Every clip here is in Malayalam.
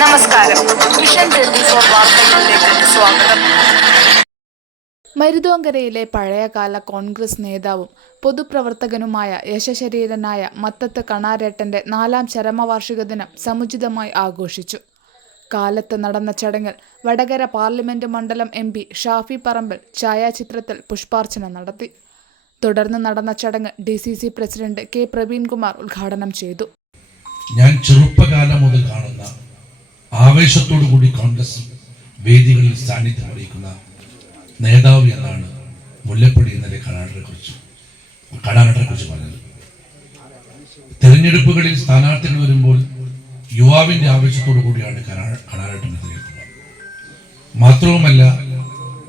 നമസ്കാരം. മരുതോങ്കരയിലെ പഴയകാല കോൺഗ്രസ് നേതാവും പൊതുപ്രവർത്തകനുമായ യശശരീരനായ മത്തത്ത് കണാരേട്ടന്റെ നാലാം ചരമവാർഷിക ദിനം സമുചിതമായി ആഘോഷിച്ചു. കാലത്ത് നടന്ന ചടങ്ങിൽ വടകര പാർലമെന്റ് മണ്ഡലം എം ഷാഫി പറമ്പിൽ ഛായാചിത്രത്തിൽ പുഷ്പാർച്ചന നടത്തി. തുടർന്ന് നടന്ന ചടങ്ങ് D C C president K Praveenkumar ഉദ്ഘാടനം ചെയ്തു. ഞാൻ ചെറുപ്പകാലം മുതൽ കാണുന്ന ആവേശത്തോടു കൂടി കോൺഗ്രസ് വേദികളിൽ സാന്നിധ്യം അറിയിക്കുന്ന നേതാവ് എന്നാണ് മുല്ലപ്പള്ളി ഇന്നലെ കണാടനെ കുറിച്ച് കണാടനെ കുറിച്ച് പറഞ്ഞത്. തെരഞ്ഞെടുപ്പുകളിൽ സ്ഥാനാർത്ഥികൾ വരുമ്പോൾ യുവാവിന്റെ ആവേശത്തോടു കൂടിയാണ് കണാടൻ എതിരേൽക്കുന്നത് മാത്രവുമല്ല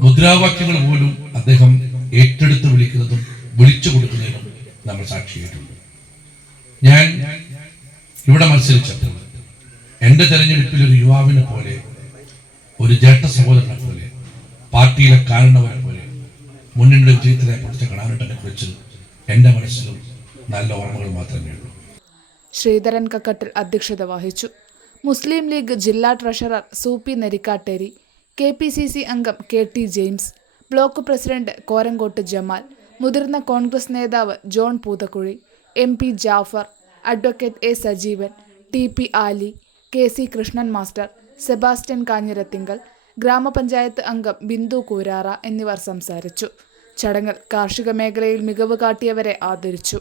മുദ്രാവാക്യങ്ങൾ പോലും അദ്ദേഹം ഏറ്റെടുത്ത് വിളിക്കുന്നതും വിളിച്ചു കൊടുക്കുന്നതിനും നമ്മൾ സാക്ഷിയായിട്ടുണ്ട്. ഞാൻ ഇവിടെ മത്സരിച്ചപ്പോൾ എന്റെ തെരഞ്ഞെടുപ്പിൽ ഒരു യുവാവിനെ പോലെ ഒരു ജേട്ട സഹോദരനെ പോലെ പാർട്ടിയിലെ കാരണവരെ പോലെ മുന്നണിയുടെ വിജയത്തിനെ പഠിച്ച കണാനട്ടനെ കുറിച്ച് എന്റെ മനസ്സിലും നല്ല ഓർമ്മകൾ മാത്രമേ ഉള്ളൂ. ശ്രീധരൻ കക്കട്ടിൽ അധ്യക്ഷത വഹിച്ചു. മുസ്ലിം ലീഗ് ജില്ലാ treasurer Soopy Narikkatteri K P C C അംഗം K T James block president Korangott Jamal മുതിർന്ന കോൺഗ്രസ് നേതാവ് John Poothakuzhi M P Jafar advocate A Sajeevan T P Ali K C Krishnan master Sebastian Kanjirathinkal ഗ്രാമപഞ്ചായത്ത് അംഗം ബിന്ദു കൂരാറ എന്നിവർ സംസാരിച്ചു. ചടങ്ങിൽ കാർഷിക മേഖലയിൽ മികവ് കാട്ടിയവരെ ആദരിച്ചു.